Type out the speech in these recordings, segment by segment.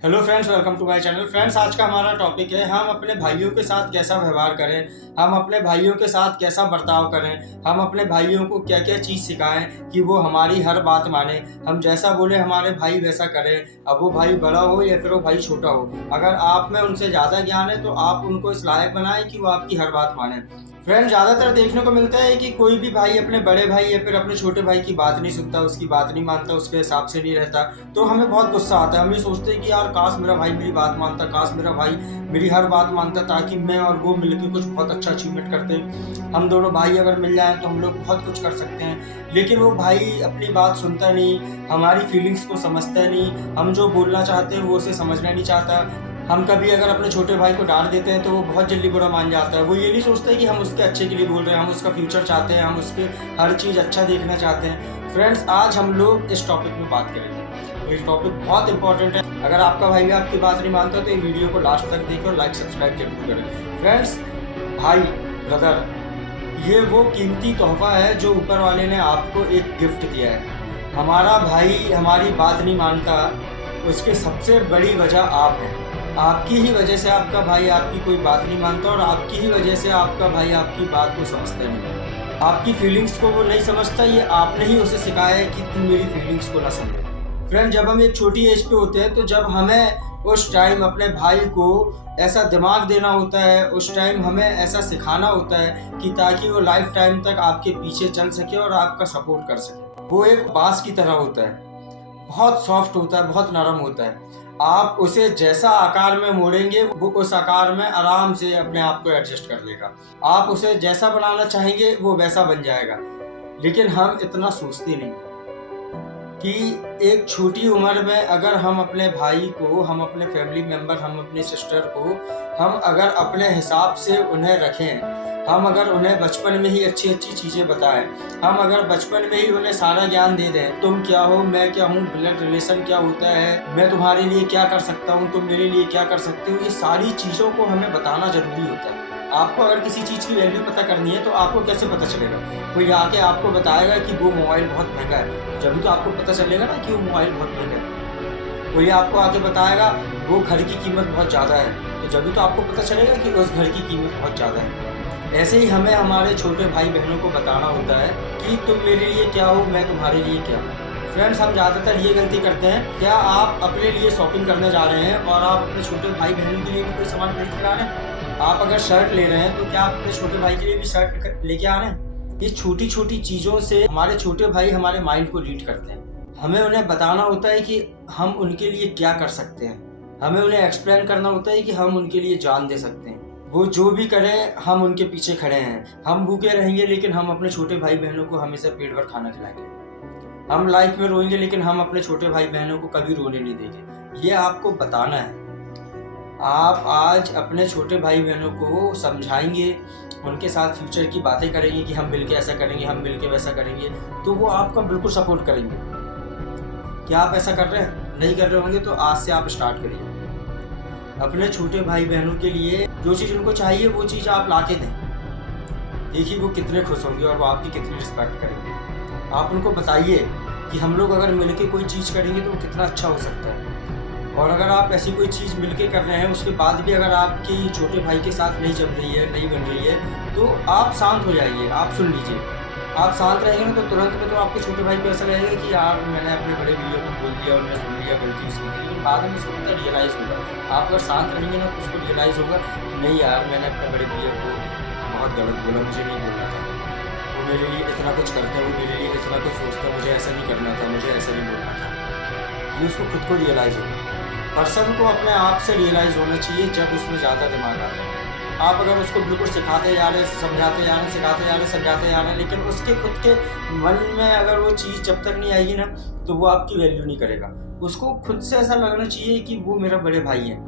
Hello friends, welcome to my channel. Friends, आज का हमारा टॉपिक है हम अपने भाइयों के साथ कैसा व्यवहार करें, हम अपने भाइयों के साथ कैसा बर्ताव करें, हम अपने भाइयों को क्या क्या चीज़ सिखाएं कि वो हमारी हर बात माने। हम जैसा बोले हमारे भाई वैसा करें, अब वो भाई बड़ा हो या फिर वो भाई छोटा हो। अगर आप में उनसे ज़्यादा ज्ञान है तो आप उनको इस लायक बनाएं कि वो आपकी हर बात माने। फ्रेंड, ज़्यादातर देखने को मिलता है कि कोई भी भाई अपने बड़े भाई या फिर अपने छोटे भाई की बात नहीं सुनता, उसकी बात नहीं मानता, उसके हिसाब से नहीं रहता। तो हमें बहुत गुस्सा आता है। हम ये सोचते हैं कि यार काश मेरा भाई मेरी बात मानता, काश मेरा भाई मेरी हर बात मानता, ताकि मैं और वो मिलकर कुछ बहुत अच्छा अचीवमेंट करते हैं। हम दोनों भाई अगर मिल जाएं तो हम लोग बहुत कुछ कर सकते हैं। लेकिन वो भाई अपनी बात सुनता नहीं, हमारी फीलिंग्स को समझता नहीं, हम जो बोलना चाहते हैं वो उसे समझना नहीं चाहता। हम कभी अगर अपने छोटे भाई को डांट देते हैं तो वो बहुत जल्दी बुरा मान जाता है। वो ये नहीं सोचते कि हम उसके अच्छे के लिए बोल रहे हैं, हम उसका फ्यूचर चाहते हैं, हम उसके हर चीज़ अच्छा देखना चाहते हैं। फ्रेंड्स, आज हम लोग इस टॉपिक में बात करेंगे। तो ये टॉपिक बहुत इंपॉर्टेंट है। अगर आपका भाई भी आपकी बात नहीं मानता तो ये वीडियो को लास्ट तक देखें और लाइक सब्सक्राइब जरूर करें। फ्रेंड्स, भाई, ब्रदर, ये वो कीमती तोहफा है जो ऊपर वाले ने आपको एक गिफ्ट दिया है। हमारा भाई हमारी बात नहीं मानता, उसकी सबसे बड़ी वजह आप हैं। आपकी ही वजह से आपका भाई आपकी कोई बात नहीं मानता और आपकी ही वजह से आपका भाई आपकी बात को समझता नहीं। आपकी फीलिंग्स को वो नहीं समझता, ये आपने ही उसे सिखाया है कि तू मेरी फीलिंग्स को ना समझे। फ्रेंड, जब हम एक छोटी एज पे होते हैं तो जब हमें उस टाइम अपने भाई को ऐसा दिमाग देना होता है, उस टाइम हमें ऐसा सिखाना होता है कि ताकि वो लाइफ टाइम तक आपके पीछे चल सके और आपका सपोर्ट कर सके। वो एक बांस की तरह होता है, बहुत सॉफ्ट होता है, बहुत नरम होता है। आप उसे जैसा आकार में मोड़ेंगे वो उस आकार में आराम से अपने आप को एडजस्ट कर लेगा। आप उसे जैसा बनाना चाहेंगे वो वैसा बन जाएगा। लेकिन हम इतना सोचते नहीं कि एक छोटी उम्र में अगर हम अपने भाई को, हम अपने फैमिली मेंबर, हम अपने सिस्टर को, हम अगर अपने हिसाब से उन्हें रखें, हम अगर उन्हें बचपन में ही अच्छी अच्छी चीज़ें बताएं, हम अगर बचपन में ही उन्हें सारा ज्ञान दे दें, तुम क्या हो, मैं क्या हूँ, ब्लड रिलेशन क्या होता है, मैं तुम्हारे लिए क्या कर सकता हूँ, तुम मेरे लिए क्या कर सकते हो, ये सारी चीज़ों को हमें बताना ज़रूरी होता है। आपको अगर किसी चीज़ की वैल्यू पता करनी है तो आपको कैसे पता चलेगा? कोई आके आपको बताएगा कि वो मोबाइल बहुत महंगा है, जब भी तो आपको पता चलेगा ना कि वो मोबाइल बहुत महंगा है। कोई आपको आके बताएगा वो घर की कीमत बहुत ज़्यादा है, तो जब भी तो आपको पता चलेगा कि उस घर की कीमत बहुत ज़्यादा है। ऐसे ही हमें हमारे छोटे भाई बहनों को बताना होता है कि तुम मेरे लिए क्या हो, मैं तुम्हारे लिए क्या हूँ। फ्रेंड्स, हम ज़्यादातर ये गलती करते हैं, क्या आप अपने लिए शॉपिंग करने जा रहे हैं और आप अपने छोटे भाई बहनों के लिए भी कोई सामान खरीद कर आ रहे हैं? आप अगर शर्ट ले रहे हैं तो क्या आप अपने छोटे भाई के लिए भी शर्ट लेके आ रहे हैं? ये छोटी छोटी चीज़ों से हमारे छोटे भाई हमारे माइंड को रीड करते हैं। हमें उन्हें बताना होता है कि हम उनके लिए क्या कर सकते हैं। हमें उन्हें एक्सप्लेन करना होता है कि हम उनके लिए जान दे सकते हैं। वो जो भी करें हम उनके पीछे खड़े हैं। हम भूखे रहेंगे लेकिन हम अपने छोटे भाई बहनों को हमेशा पेट भर खाना खिलाएंगे। हम लाइफ में रोएंगे लेकिन हम अपने छोटे भाई बहनों को कभी रोने नहीं देंगे। ये आपको बताना है। आप आज अपने छोटे भाई बहनों को समझाएंगे, उनके साथ फ्यूचर की बातें करेंगे कि हम मिलके ऐसा करेंगे, हम मिलके वैसा करेंगे, तो वो आपका बिल्कुल सपोर्ट करेंगे। क्या आप ऐसा कर रहे हैं? नहीं कर रहे होंगे तो आज से आप स्टार्ट करिए। अपने छोटे भाई बहनों के लिए जो चीज़ उनको चाहिए वो चीज़ आप ला के दें। देखिए वो कितने खुश होंगे और वो आपकी कितनी रिस्पेक्ट करेंगे। आप उनको बताइए कि हम लोग अगर मिलके कोई चीज़ करेंगे तो वो कितना अच्छा हो सकता है। और अगर आप ऐसी कोई चीज़ मिलके कर रहे हैं, उसके बाद भी अगर आपकी छोटे भाई के साथ नहीं जम रही है, नहीं बन रही है, तो आप शांत हो जाइए, आप सुन लीजिए। आप शांत रहेंगे ना तो तुरंत में तो आपके छोटे भाई को ऐसा लगेगा कि यार मैंने अपने बड़े भैया को बोल दिया और मैं सुन लिया, गलती उसकी थी। लेकिन बाद में उसको पता रियलाइज़ होगा। आप अगर शांत रहेंगे ना तो उसको रियलाइज़ होगा कि नहीं यार, मैंने अपने बड़े भैया को बहुत गलत बोला, मुझे नहीं बोलना था। वो मेरे लिए इतना कुछ करता है, वो मेरे लिए इतना कुछ सोचता है, मुझे ऐसा नहीं करना था, मुझे ऐसा नहीं बोलना था। ये उसको खुद को रियलाइज़ होगा। पर्सन को अपने आप से रियलाइज़ होना चाहिए जब उसमें ज़्यादा दिमाग आता है। आप अगर उसको बिल्कुल सिखाते जा रहे हैं, समझाते जा रहे हैं, सिखाते जा रहे हैं, समझाते जा रहे हैं, लेकिन उसके खुद के मन में अगर वो चीज़ जब तक नहीं आएगी ना तो वो आपकी वैल्यू नहीं करेगा। उसको खुद से ऐसा लगना चाहिए कि वो मेरा बड़े भाई है,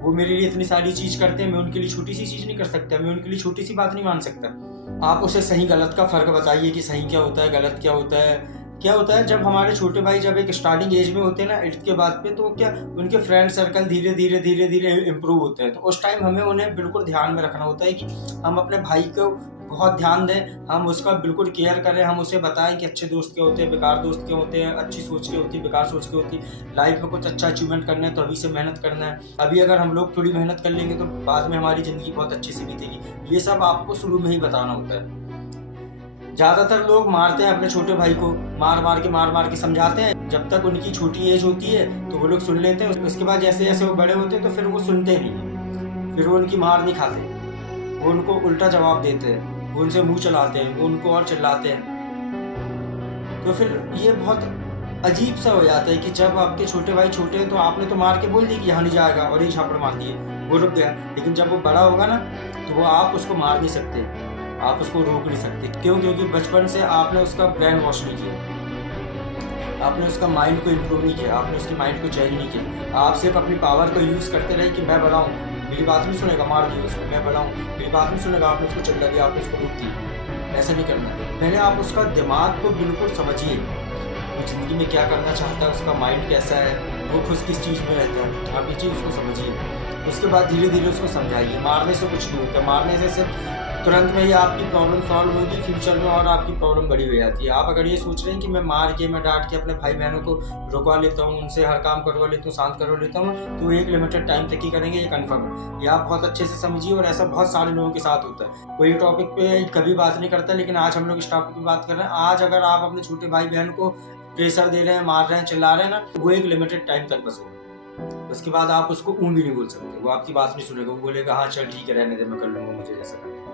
वो मेरे लिए इतनी सारी चीज़ करते हैं, मैं उनके लिए छोटी सी चीज़ नहीं कर सकता, मैं उनके लिए छोटी सी बात नहीं मान सकता। आप उसे सही गलत का फ़र्क बताइए कि सही क्या होता है, गलत क्या होता है। क्या होता है जब हमारे छोटे भाई जब एक स्टार्टिंग एज में होते हैं ना, 8th के बाद पे, तो क्या उनके फ्रेंड सर्कल धीरे धीरे इम्प्रूव होते हैं। तो उस टाइम हमें उन्हें बिल्कुल ध्यान में रखना होता है कि हम अपने भाई को बहुत ध्यान दें, हम उसका बिल्कुल केयर करें, हम उसे बताएं कि अच्छे दोस्त क्या होते हैं, बेकार दोस्त क्या होते हैं, अच्छी सोच क्या होती है, बेकार सोच क्या होती है। लाइफ में कुछ अच्छा अचीवमेंट करना है तो अभी से मेहनत करना है। अभी अगर हम लोग थोड़ी मेहनत कर लेंगे तो बाद में हमारी ज़िंदगी बहुत अच्छे से बीतेगी। ये सब आपको शुरू में ही बताना होता है। ज़्यादातर लोग मारते हैं अपने छोटे भाई को, मार मार के समझाते हैं। जब तक उनकी छोटी एज होती है तो वो लोग सुन लेते हैं, उसके बाद जैसे जैसे वो बड़े होते हैं तो फिर वो सुनते नहीं हैं, फिर वो उनकी मार नहीं खाते, वो उनको उल्टा जवाब देते हैं, वो उनसे मुंह चलाते हैं, वो उनको और चिल्लाते हैं। तो फिर ये बहुत अजीब सा हो जाता है कि जब आपके छोटे भाई छोटे हैं तो आपने तो मार के बोल दी कि यहाँ नहीं जाएगा और एक झापड़ मार दिए, वो रुक गया। लेकिन जब वो बड़ा होगा ना तो वो आप उसको मार नहीं सकते, आप उसको रोक नहीं सकते। क्यों? क्योंकि बचपन से आपने उसका ब्रेन वॉश नहीं किया, आपने उसका माइंड को इम्प्रूव नहीं किया, आपने उसके माइंड को चेंज नहीं किया। आप सिर्फ अपनी पावर को यूज़ करते रहे कि मैं बड़ा हूँ, मेरी बात नहीं सुनेगा, मार दिया उसको, मैं बड़ा हूँ, मेरी बात नहीं सुनेगा, आपने उसको चिल्ला दिया, आपने उसको रोक दिया। ऐसा नहीं करना। पहले आप उसका दिमाग को बिल्कुल समझिए, वो ज़िंदगी में क्या करना चाहता है, उसका माइंड कैसा है, वो खुश किस चीज़ में रहता है, आप ये चीज़ उसको समझिए। उसके बाद धीरे धीरे उसको समझाइए। मारने से कुछ नहीं होता, मारने से सिर्फ तुरंत में ही आपकी प्रॉब्लम सॉल्व होगी फ्यूचर में और आपकी प्रॉब्लम बड़ी हो जाती है। आप अगर ये सोच रहे हैं कि मैं मार के, मैं डांट के अपने भाई बहनों को रुकवा लेता हूँ, उनसे हर काम करवा लेता हूँ, शांत करवा लेता हूँ, तो एक लिमिटेड टाइम तक ही करेंगे, ये कन्फर्म है। ये आप बहुत अच्छे से समझिए और ऐसा बहुत सारे लोगों के साथ होता है। कोई टॉपिक पे कभी बात नहीं करता, लेकिन आज हम लोग इस टॉपिक पे बात कर रहे हैं। आज अगर आप अपने छोटे भाई बहन को प्रेशर दे रहे हैं, मार रहे हैं, चिल्ला रहे हैं ना, वो एक लिमिटेड टाइम तक बस होगा। उसके बाद आप उसको ऊँ भी नहीं बोल सकते, वो आपकी बात नहीं सुनेगा, वो बोलेगा हाँ चल ठीक है रहने दे, मैं कर लूँगा, मुझे जैसा करना है।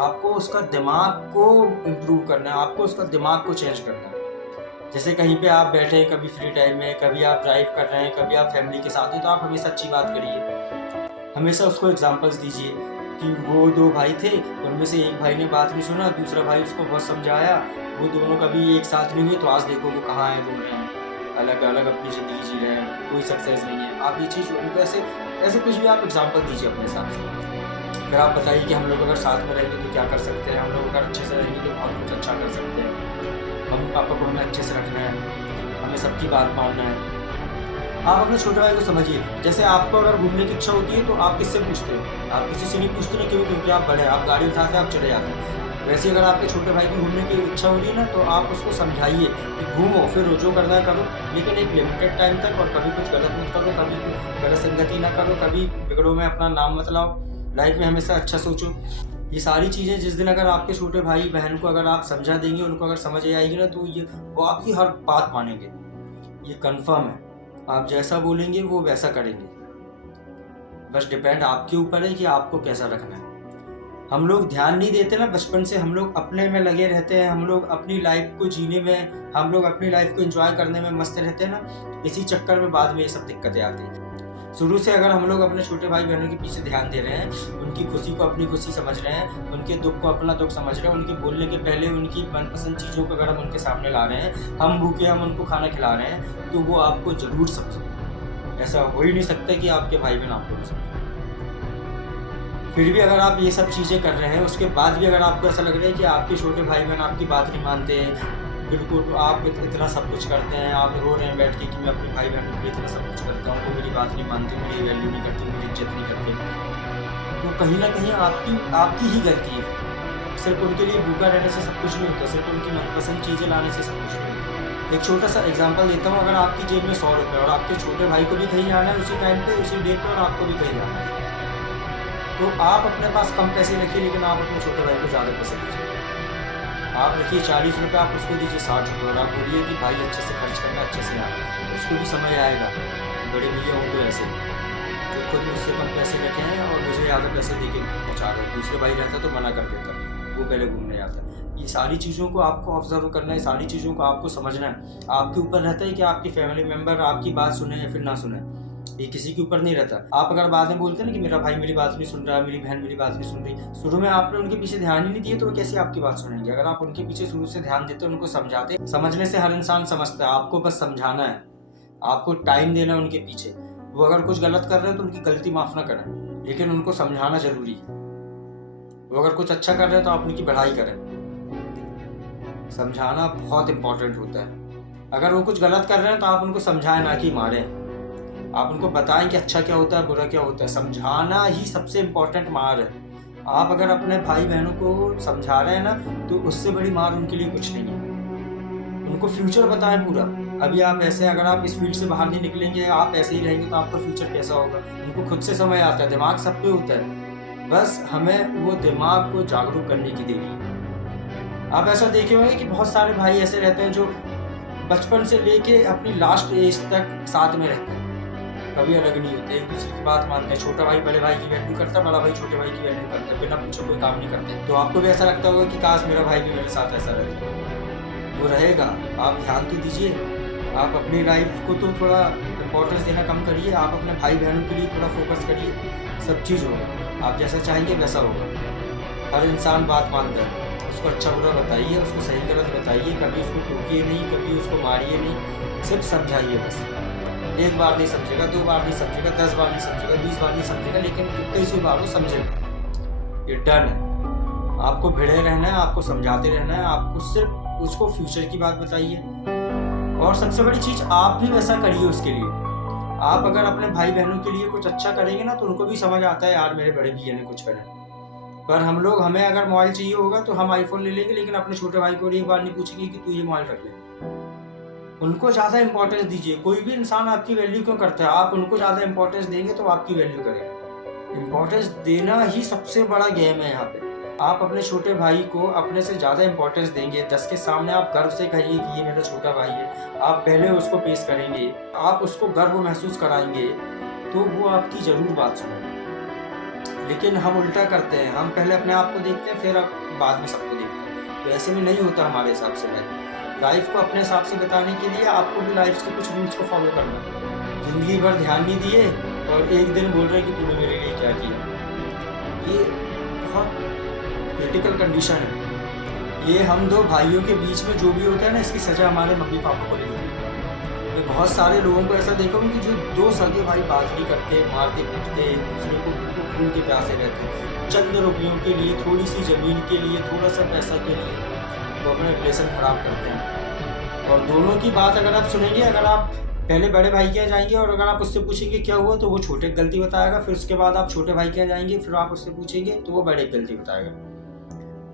आपको उसका दिमाग को इम्प्रूव करना है, आपको उसका दिमाग को चेंज करना है। जैसे कहीं पे आप बैठे हैं, कभी फ्री टाइम में, कभी आप ड्राइव कर रहे हैं, कभी आप फैमिली के साथ हैं, तो आप हमेशा अच्छी बात करिए। हमेशा उसको एग्जांपल्स दीजिए कि वो 2 भाई थे, उनमें से एक भाई ने बात नहीं सुना, दूसरा भाई उसको बहुत समझाया, वो दोनों कभी एक साथ नहीं हुए, तो आज देखो वो कहाँ हैं, रो रहे हैं, अलग-अलग अपनी ज़िंदगी जी रहे हैं, कोई सक्सेस नहीं है। आप ये चीज़ उनको ऐसे कुछ भी आप एग्जांपल दीजिए अपने हिसाब से। फिर आप बताइए कि हम लोग अगर साथ में रहेंगे तो क्या कर सकते हैं, हम लोग अगर अच्छे से रहेंगे तो बहुत कुछ अच्छा कर सकते हैं। मम्मी पापा को हमें अच्छे से रखना है, हमें सबकी बात मानना है। आप अपने छोटे भाई को समझिए। जैसे आपको अगर घूमने की इच्छा होती है तो आप किससे पूछते हो? आप किसी से नहीं पूछते ना, क्यों? क्योंकि आप बड़े हैं, आप गाड़ी उठाते हैं, आप चले जाते हैं। वैसे अगर आपके छोटे भाई की घूमने की इच्छा हो रही है ना, तो आप उसको समझाइए कि घूमो, फिरो, जो करना है करो, लेकिन एक लिमिटेड टाइम तक, और कभी कुछ गलत मत करो, कभी गलत संगति ना करो, कभी बिगड़ों में अपना नाम मत लाओ। लाइफ में हमेशा अच्छा सोचो। ये सारी चीज़ें जिस दिन अगर आपके छोटे भाई बहन को अगर आप समझा देंगे, उनको अगर समझ आएगी ना, तो ये वो आपकी हर बात मानेंगे, ये कंफर्म है। आप जैसा बोलेंगे वो वैसा करेंगे। बस डिपेंड आपके ऊपर है कि आपको कैसा रखना है। हम लोग ध्यान नहीं देते ना, बचपन से हम लोग अपने में लगे रहते हैं, हम लोग अपनी लाइफ को जीने में, हम लोग अपनी लाइफ को एंजॉय करने में मस्त रहते हैं ना, इसी चक्कर में बाद में ये सब दिक्कतें आती हैं। शुरू से अगर हम लोग अपने छोटे भाई बहनों के पीछे ध्यान दे रहे हैं, उनकी खुशी को अपनी खुशी समझ रहे हैं, उनके दुख को अपना दुख समझ रहे हैं, उनके बोलने के पहले उनकी मनपसंद चीज़ों को अगर हम उनके सामने ला रहे हैं, हम भूखे हम उनको खाना खिला रहे हैं, तो वो आपको ज़रूर समझें। ऐसा हो ही नहीं सकता कि आपके भाई बहन आपको नहीं समझें। फिर भी अगर आप ये सब चीज़ें कर रहे हैं, उसके बाद भी अगर आपको ऐसा लग रहा है कि आपके छोटे भाई बहन आपकी बात नहीं मानते हैं, बिल्कुल आप इतना सब कुछ करते हैं, आप रो रहे हैं बैठ के कि मैं अपने भाई बहनों के लिए इतना सब कुछ करता हूँ, वो मेरी बात नहीं मानते, मेरी वैल्यू नहीं करते, मेरी इज्जत नहीं करते, तो कहीं ना कहीं आपकी ही गलती है। सिर्फ उनके लिए भूखा रहने से सब कुछ नहीं होता, सिर्फ उनकी मनपसंद चीज़ें लाने से सब कुछ नहीं होता। एक छोटा सा एग्जाम्पल देता हूँ, अगर आपकी जेब में 100 रुपये और आपके छोटे भाई को भी कहीं जाना है उसी टाइम पे, उसी डेट पर, और आपको भी कहीं जाना है, तो आप अपने पास कम पैसे रखिए, लेकिन आप अपने छोटे भाई को ज़्यादा पैसे दीजिए। आप रखिए 40 रुपये, आप उसको दीजिए 60 रुपये, और आप बोलिए कि भाई अच्छे से खर्च करना, अच्छे से आना। उसको भी समझ आएगा कि बड़े भैया हों तो ऐसे, जो खुद मुझसे कम पैसे रखे हैं और मुझे ज़्यादा पैसे दे के पहुँचा रहे हैं। दूसरे भाई रहता तो मना कर देता, वो पहले घूमने जाता। ये सारी चीज़ों को आपको ऑब्जर्व करना है, सारी चीज़ों को आपको समझना है। आपके ऊपर रहता है कि आपकी फैमिली मेम्बर आपकी बात सुने या फिर ना सुने, ये किसी के ऊपर नहीं रहता। आप अगर बाद में बोलते हैं ना कि मेरा भाई मेरी बात नहीं सुन रहा, मेरी बहन मेरी बात नहीं सुन रही, शुरू में आपने उनके पीछे ध्यान ही नहीं दिए, तो वो कैसे आपकी बात सुनेंगे? अगर आप उनके पीछे शुरू से ध्यान देते, उनको समझाते, समझने से हर इंसान समझता है, आपको बस समझाना है, आपको टाइम देना है उनके पीछे। वो अगर कुछ गलत कर रहे हैं तो उनकी गलती माफ ना करें, लेकिन उनको समझाना जरूरी है। वो अगर कुछ अच्छा कर रहे हैं तो आप उनकी बढ़ाई करें। समझाना बहुत इंपॉर्टेंट होता है। अगर वो कुछ गलत कर रहे हैं तो आप उनको समझाएं, ना कि मारें। आप उनको बताएं कि अच्छा क्या होता है, बुरा क्या होता है। समझाना ही सबसे इम्पोर्टेंट मार है। आप अगर अपने भाई बहनों को समझा रहे हैं ना, तो उससे बड़ी मार उनके लिए कुछ नहीं है। उनको फ्यूचर बताएं पूरा। अभी आप ऐसे, अगर आप इस फील्ड से बाहर नहीं निकलेंगे, आप ऐसे ही रहेंगे, तो आपका फ्यूचर कैसा होगा। उनको खुद से समझ आता है, दिमाग सब पे होता है, बस हमें वो दिमाग को जागरूक करने की देरी है। आप ऐसा देखे होंगे कि बहुत सारे भाई ऐसे रहते हैं जो बचपन से लेके अपनी लास्ट एज तक साथ में रहते हैं, कभी अलग नहीं होते, एक दूसरे की बात मानते हैं। छोटा भाई बड़े भाई की वैल्यू करता है, बड़ा भाई छोटे भाई की वैल्यू करता है, बिना पूछे कोई काम नहीं करते। तो आपको भी ऐसा लगता होगा कि काश मेरा भाई भी मेरे साथ ऐसा रहता। वो रहेगा, आप ध्यान तो दीजिए। आप अपनी लाइफ को तो थोड़ा इम्पोर्टेंस देना कम करिए, आप अपने भाई बहनों के लिए थोड़ा फोकस करिए, सब चीज़ होगा। आप जैसा चाहेंगे वैसा होगा। हर इंसान बात मानता है, उसको अच्छा बुरा बताइए, उसको सही गलत बताइए, कभी उसको टोकिए नहीं, कभी उसको मारिए नहीं, सिर्फ समझाइए बस। एक बार नहीं समझेगा, 2 बार नहीं समझेगा, 10 बार नहीं समझेगा, 20 बार नहीं समझेगा, लेकिन 21वीं बार वो समझेगा। ये डन है। आपको भिड़े रहना है, आपको समझाते रहना है, आपको सिर्फ उसको फ्यूचर की बात बताइए। और सबसे बड़ी चीज़, आप भी वैसा करिए उसके लिए। आप अगर अपने भाई बहनों के लिए कुछ अच्छा करेंगे ना, तो उनको भी समझ आता है, यार मेरे बड़े भैया ने कुछ करा। पर हमें अगर मोबाइल चाहिए होगा तो हम आईफोन ले लेंगे, लेकिन अपने छोटे भाई को एक बार नहीं पूछेंगे कि तू ये मोबाइल रख ले। उनको ज़्यादा इंपॉर्टेंस दीजिए। कोई भी इंसान आपकी वैल्यू क्यों करता है, आप उनको ज़्यादा इंपॉर्टेंस देंगे तो आपकी वैल्यू करेगा। इंपॉर्टेंस देना ही सबसे बड़ा गेम है यहाँ पे। आप अपने छोटे भाई को अपने से ज़्यादा इंपॉर्टेंस देंगे, 10 के सामने आप गर्व से कहिए कि ये मेरा छोटा भाई है, आप पहले उसको पेश करेंगे, आप उसको गर्व महसूस कराएंगे, तो वो आपकी ज़रूर बात सुनेगा। लेकिन हम उल्टा करते हैं, हम पहले अपने आप को देखते हैं, फिर बाद में सबको देखते हैं। तो ऐसे में नहीं होता हमारे हिसाब से। लाइफ को अपने हिसाब से बताने के लिए आपको भी लाइफ के कुछ रूल्स को फॉलो करना है। ज़िंदगी भर ध्यान नहीं दिए और एक दिन बोल रहे हैं कि तूने मेरे लिए क्या किया। ये बहुत क्रिटिकल कंडीशन है। ये हम 2 भाइयों के बीच में जो भी होता है ना, इसकी सज़ा हमारे मम्मी पापा को नहीं होती। मैं बहुत सारे लोगों को ऐसा देखा हूँ कि जो 2 सगे भाई बात नहीं करते, मारते पीटते, एक दूसरे को बिल्कुल खून के प्यासे रहते हैं। चंद रुपयों के लिए, थोड़ी सी ज़मीन के लिए, थोड़ा सा पैसा के लिए वो अपने रिलेशन ख़राब करते हैं। और दोनों की बात अगर आप सुनेंगे, अगर आप पहले बड़े भाई के यहाँ जाएंगे और अगर आप उससे पूछेंगे क्या हुआ, तो वो छोटे की गलती बताएगा। फिर उसके बाद आप छोटे भाई के यहाँ जाएंगे, फिर आप उससे पूछेंगे तो वो बड़े की गलती बताएगा।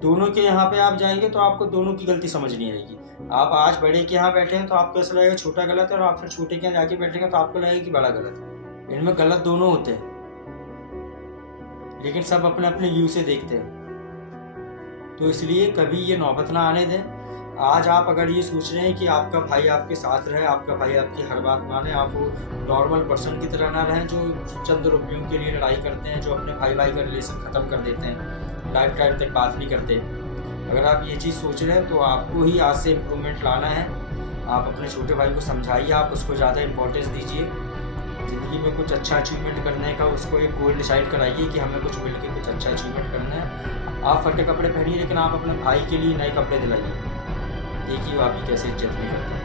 दोनों के यहाँ पे आप जाएंगे तो आपको दोनों की गलती समझ नहीं आएगी। आप आज बड़े के यहाँ बैठे हैं तो आपको ऐसा लगेगा छोटा गलत है, और आप फिर छोटे के यहाँ जाके बैठेंगे तो आपको लगेगा कि बड़ा गलत है। इनमें गलत दोनों होते हैं, लेकिन सब अपने अपने व्यू से देखते हैं। तो इसलिए कभी ये नौबत ना आने दें। आज आप अगर ये सोच रहे हैं कि आपका भाई आपके साथ रहे, आपका भाई आपकी हर बात माने, आप वो नॉर्मल पर्सन की तरह ना रहें जो चंद रुपयों के लिए लड़ाई करते हैं, जो अपने भाई भाई का रिलेशन ख़त्म कर देते हैं, लाइफ टाइम तक बात नहीं करते। अगर आप ये चीज़ सोच रहे हैं तो आपको ही आज से इम्प्रूवमेंट लाना है। आप अपने छोटे भाई को समझाइए, आप उसको ज़्यादा इंपॉर्टेंस दीजिए। ज़िंदगी में कुछ अच्छा अचीवमेंट करने का उसको एक गोल डिसाइड कराइए कि हमें कुछ मिल के कुछ अच्छा अचीवमेंट करना है। आप फटे कपड़े पहनिए, लेकिन आप अपने भाई के लिए नए कपड़े दिलाइए। देखिए वो आपकी कैसे इज्जत नहीं करता।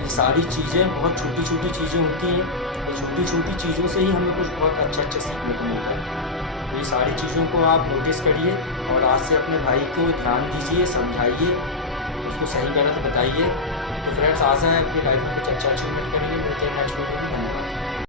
ये सारी चीज़ें बहुत छोटी छोटी चीज़ें होती हैं, और छोटी छोटी चीज़ों से ही हमें कुछ बहुत अच्छा सीखने को मिलता है। तो ये सारी चीज़ों को आप नोटिस करिए और आज से अपने भाई को ध्यान दीजिए, समझाइए, उसको सही गलत बताइए। तो फ्रेंड्स, आशा है आपकी लाइफ में कुछ अच्छा अचीवमेंट करेंगे। मिलते हैं नेक्स्ट वीडियो में।